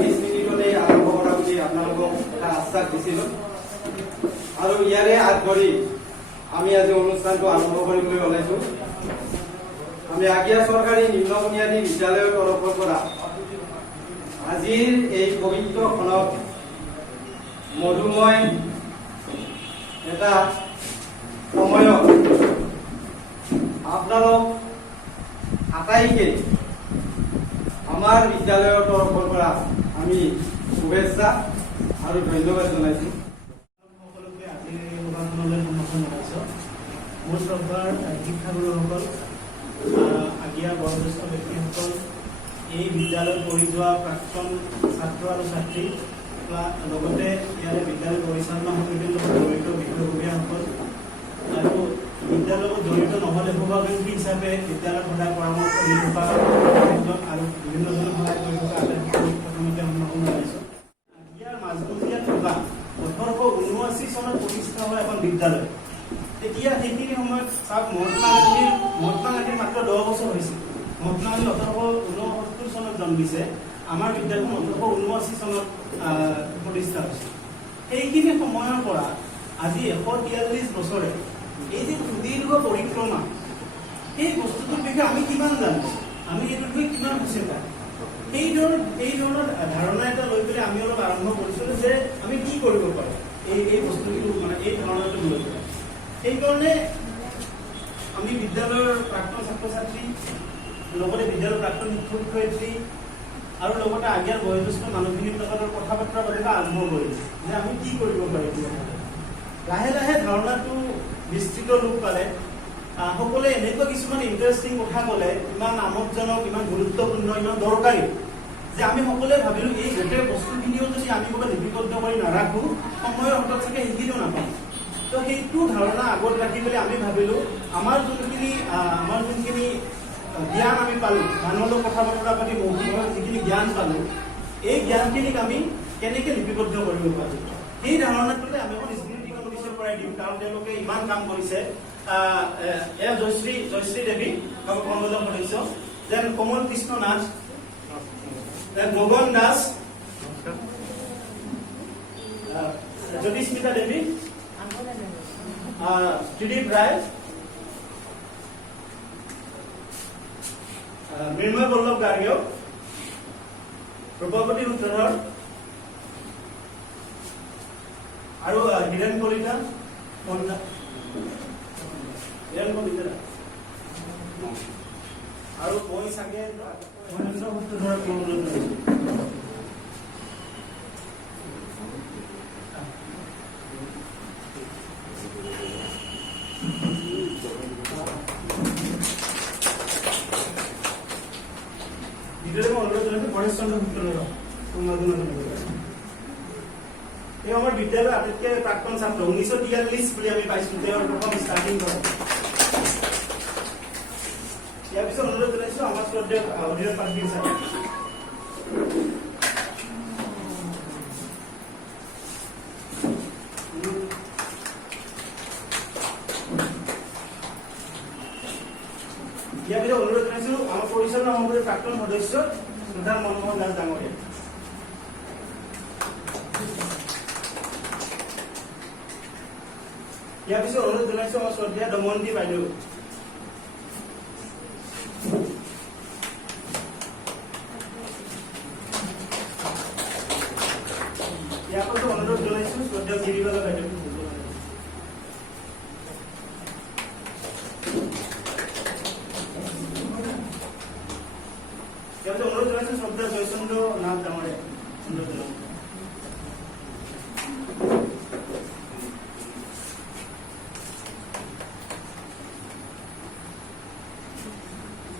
20 মিনিটতে আৰম্ভ কৰা বুলি আপোনালোকক এটা আশ্বাস দিছিলোঁ আৰু ইয়াৰে আগবাঢ়ি আমি আজি অনুষ্ঠানটো আৰম্ভ কৰিবলৈ ওলাইছোঁ। আমি আগিয়া চৰকাৰী নিম্ন বুনিয়াদী বিদ্যালয়ৰ তৰফৰ পৰা আজিৰ এই পবিত্ৰ ক্ষণত মধুময় এটা সময়ত আপোনালোক আটাইকে আমাৰ বিদ্যালয়ৰ তৰফৰ পৰা আমি শুভেচ্ছা আৰু ধন্যবাদ জনাইছোঁ। সকলোকে আজিৰ এই অনুষ্ঠানলৈ সম্বোধন জনাইছোঁ। মোৰ শ্ৰদ্ধাৰ শিক্ষাগুৰুসকল, আগিয়া বয়োজ্যেষ্ঠ ব্যক্তিসকল, এই বিদ্যালয়ত পঢ়ি যোৱা প্ৰাক্তন ছাত্ৰ আৰু ছাত্ৰী, লগতে ইয়াৰে বিদ্যালয় পৰিচালনা সমিতিৰ লগত জড়িত বিষয়ববীয়াসকল আৰু বিদ্যালয়ৰ লগত জড়িত নহ'লে শুভাকাংক্ষী হিচাপে বিদ্যালয়ত সদায় পৰামৰ্শ দি থকা আৰু বিভিন্ন ধৰণৰ সহায় কৰি থকা প্ৰথমতে সম্বোধন জনাইছোঁ। ইয়াৰ মাজমজিয়াত থকা 1879 চনত প্ৰতিষ্ঠা হোৱা এখন বিদ্যালয়। তেতিয়া সেইখিনি সময়ত চাওক, মহাত্মা গান্ধীৰ মাত্ৰ 10 বছৰ হৈছিল। মহাত্মা গান্ধী 1869 চনত জন্মিছে, আমাৰ বিদ্যালয়খন 1879 চনত প্ৰতিষ্ঠা হৈছিল। সেইখিনি সময়ৰ পৰা আজি 143 বছৰে এই যে সুদীৰ্ঘ পৰিক্ৰমা, সেই বস্তুটোৰ বিষয়ে আমি কিমান জানো, আমি এইটোৰ বিষয়ে কিমান সচেতন, এই ধৰণৰ ধাৰণা এটা লৈ পেলাই আমি অলপ আৰম্ভ কৰিছিলোঁ যে আমি কি কৰিব পাৰোঁ এই বস্তুটো, মানে এই ধাৰণাটো লৈ পেলাই। সেইকাৰণে আমি বিদ্যালয়ৰ প্ৰাক্তন ছাত্ৰ ছাত্ৰী, লগতে বিদ্যালয়ৰ প্ৰাক্তন শিক্ষক শিক্ষয়িত্ৰী আৰু লগতে আগিয়াৰ বয়োজ্যেষ্ঠ মানুহখিনিৰ লগত কথা বতৰা পাতিব আৰম্ভ কৰিলোঁ যে আমি কি কৰিব পাৰিম। লাহে লাহে ধাৰণাটো বিস্তৃত ৰূপ পালে। সকলোৱে এনেকুৱা কিছুমান ইণ্টাৰেষ্টিং কথা ক'লে, ইমান আমোদজনক, ইমান গুৰুত্বপূৰ্ণ, ইমান দৰকাৰী, যে আমি সকলোৱে ভাবিলোঁ এই গোটেই বস্তুখিনিও যদি আমি ক'ৰবাত লিপিবদ্ধ কৰি নাৰাখোঁ, সময়ৰ হাতত চাগে শিকিও নাপাম। তো সেইটো ধাৰণা আগত ৰাখি পেলাই আমি ভাবিলোঁ আমাৰ যোনখিনি জ্ঞান আমি পালোঁ, মানুহৰ লগত কথা বতৰা পাতি মৌখিকভাৱে যিখিনি জ্ঞান পালোঁ, এই জ্ঞানখিনিক আমি কেনেকৈ লিপিবদ্ধ কৰিব পাৰোঁ, সেই ধাৰণাটোতে আমি এখন স্মৃতি কমিটিৰ পৰাই দিম। কাৰণ তেওঁলোকে ইমান কাম কৰিছে। এয়া জয়শ্ৰী দেৱী কৰ্মদল সদস্য, যেন কমল কৃষ্ণ নাথ, গগন দাস, জ্যোতিস্মিতা দেৱী, ত্ৰিদীপ ৰায়, মৃন্ময় বল্লভ গাৰ্গীয়, ৰূপৱতী সূত্ৰধৰ আৰু হীৰেণ কলিতা আৰু মই চাগে মহেন্দ্ৰ সূত্ৰধৰক অনুৰোধ কৰিছোঁ। গণেশ চন্দ্ৰ সূত্ৰধৰ এই আমাৰ বিদ্যালয়ৰ আটাইতকৈ প্ৰাক্তন ছাত্ৰ, 1943 বুলি আমি পাইছোঁ তেওঁৰ প্ৰথম ষ্টাৰ্টিং কৰা। ইয়াৰ পিছত অনুৰোধ জনাইছোঁ আমাৰ শ্ৰদ্ধেয় অধীৰ পাঠী ছাৰ। ইয়াৰ পিছত অনুৰোধ জনাইছোঁ আমাৰ পৰিচালনা সমিতিৰ প্ৰাক্তন সদস্য শ্ৰদ্ধা মনমোহন দাস ডাঙৰীয়া। ইয়াৰ পিছত অনুৰোধ জনাইছোঁ আমাৰ শ্ৰদ্ধা দমন্তী বাইদেউ। ইয়াৰ পাছত অনুৰোধ জনাইছোঁ শ্ৰদ্ধা গিৰিবালা বাইদেউ। ইয়াৰ পিছত অনুৰোধ জনাইছোঁ শ্ৰদ্ধা জয়চন্দ্ৰ নাথ ডাঙৰীয়া।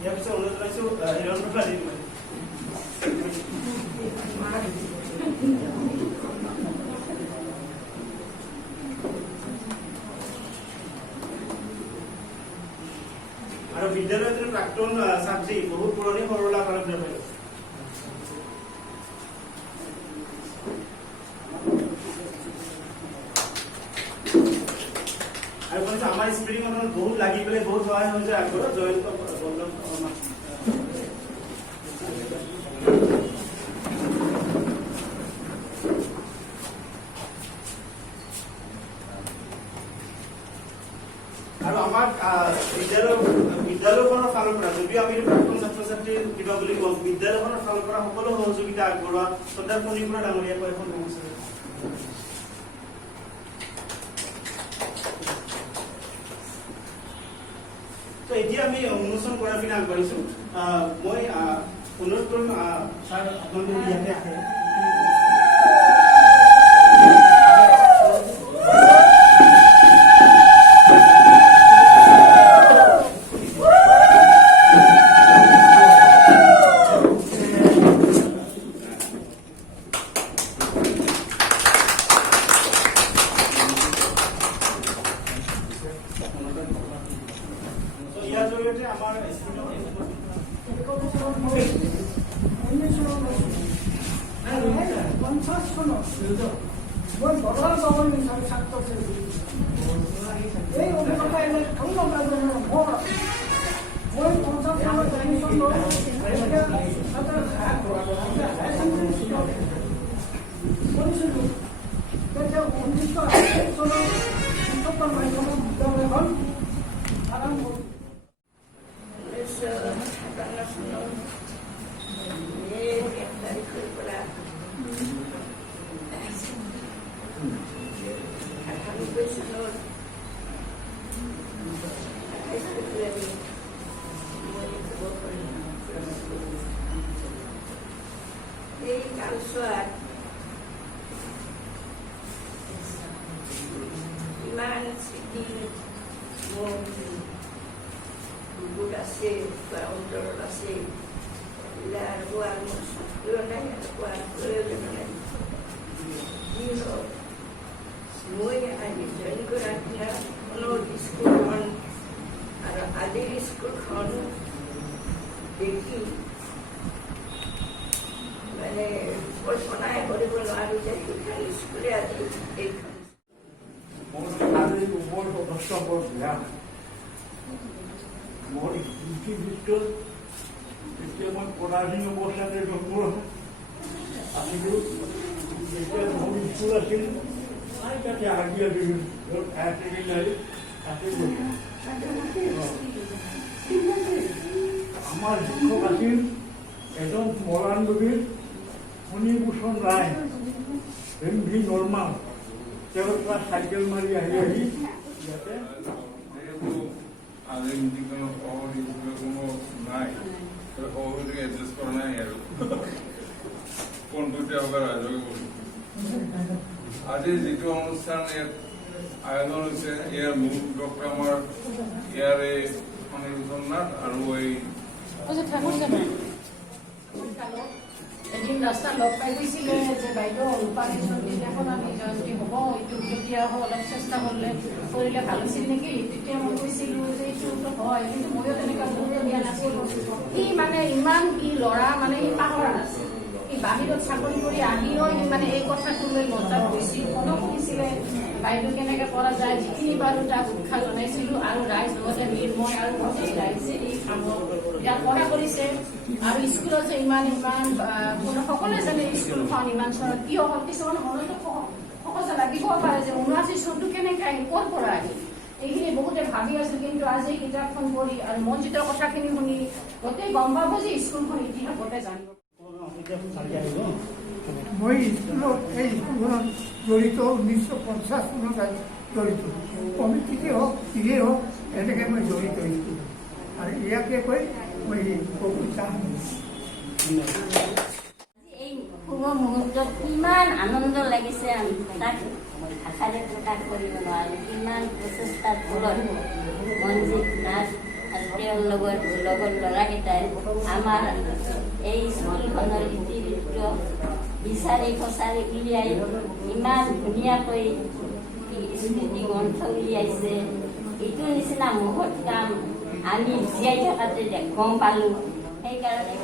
ইয়াৰ পিছত অনুৰোধ জনাইছোঁ হিৰণ প্ৰসাদ আৰু বিদ্যালয়ৰ প্ৰাক্তন ছাত্ৰী, বহুত পুৰণি সৰলা কালত বাইদেউ। আৰু কৈছে আমাৰ স্মৃতি মনত বহুত লাগি পেলাই বহুত সহায় হৈছে আগত জয়ন্ত বল্লভ শৰ্মা। বিদ্যালয়খনৰ ফালৰ পৰা যদিও আমি প্ৰাক্তন ছাত্ৰ ছাত্ৰীৰ কিবা বুলি কওঁ, বিদ্যালয়খনৰ ফালৰ পৰা সকলো সহযোগিতা আগবঢ়োৱা শ্ৰদ্ধাৰ ফণীপুৰা ডাঙৰীয়াকৈ এখন অনুষ্ঠান। এতিয়া আমি উন্মোচন কৰাৰ পিনে আগবাঢ়িছো। মই অনুৰোধ কৰিম ছাৰ আপোনালোকে ইয়াতে আহে। ইয়াৰ জৰিয়তে আমাৰ দেখি মানে কল্পনাই কৰিব নোৱাৰো যে সেইখন স্কুলে আজি এইখন মোৰ পৃথিৱীটোত যেতিয়া মই পঢ়াশীন অৱস্থাতে জন্ম আছিলোঁ, যেতিয়া মোৰ স্কুল আছিল তাতে আহি আছিলোঁ, য'ত হায়াৰ ছেকেণ্ডাৰী তাতে গৈছিলোঁ। আমাৰ শিক্ষক আছিল এজন মৰাণদবীৰ ফণীভূষণ ৰায়, ভি নৰ্মাল। তেওঁ ক্লাছ চাইকেল মাৰি আহি ইয়াতে আজি যিকোনো সহজ কোনো নাই, সহজে এডজাষ্ট কৰা নাই আৰু কোনটোতে ৰাজকে বলি আজি যিটো অনুষ্ঠান ইয়াত আয়োজন হৈছে, ইয়াৰ মূল উদ্যোক্তা আমাৰ ইয়াৰে ফণীভূষণ নাথ আৰু এই এদিন ৰাস্তাত লগ পাই গৈছিলে যে বাইদেউ ৰূপালীজন দিনাখন আমি জয়ন্তী হ'ব, এইটো কেতিয়া হ'ব অলপ চেষ্টা কৰিলে ভাল আছিল নেকি। তেতিয়া মই কৈছিলোঁ যে এইটোতো হয়, কিন্তু ময়ো তেনেকুৱা গুৰুত্ব দিয়া নাছিলোঁ। সি মানে ইমান কি ল'ৰা মানে সি পাহৰা নাছিল। সি বাহিৰত চাকৰি কৰি আহিও সি মানে এই কথাটো লৈ মতাত গৈছিল, মনত শুনিছিলে বাইদেউ কেনেকৈ কৰা যায়। যিখিনি বাৰু তাক উৎসাহ জনাইছিলোঁ আৰু ৰাইজ লগতে মই আৰু গোটেই ৰাইজে এই কামত ইয়াত পঢ়া কৰিছে। আৰু স্কুলত যে ইমান সকলোৱে জানে স্কুলখন ইমান চনত কিয় হ'ল, কিছুমান মনতো সহজে লাগিব পাৰে যে ৭৯ চনটো কেনেকৈ আহিল, ক'ৰ পৰা আহিল, এইখিনি বহুতে ভাবি আছিল। কিন্তু আজি এই কিতাপখন পঢ়ি আৰু মঞ্জিতৰ কথাখিনি শুনি গোটেই গম পাব যে স্কুলখন ইতিহাস গোটেই জানিব। মই স্কুলত এই স্কুলখনত জড়িত 1950 চনত জড়িত, কমিটিতে হওক যিয়ে হওক এনেকৈ মই জড়িত স্কুল। আৰু ইয়াকে কৈ মই কবিতা এই শুভ মুহূৰ্তত কিমান আনন্দ লাগিছে, তাক ভাষাৰে প্ৰকাশ কৰিব নোৱাৰোঁ। কিমান প্ৰচেষ্টাৰ ফলত মঞ্জিত নাথ আৰু তেওঁৰ লগৰ ল'ৰাকেইটাই আমাৰ এই স্কুলখনৰ ইতিবৃত্ত বিচাৰি খচাৰি উলিয়াই ইমান ধুনীয়াকৈ স্মৃতি গ্ৰন্থ উলিয়াইছে। এইটোৰ নিচিনা মহৎ কাম আমি জীয়াই থকাতে গম পালোঁ। সেইকাৰণে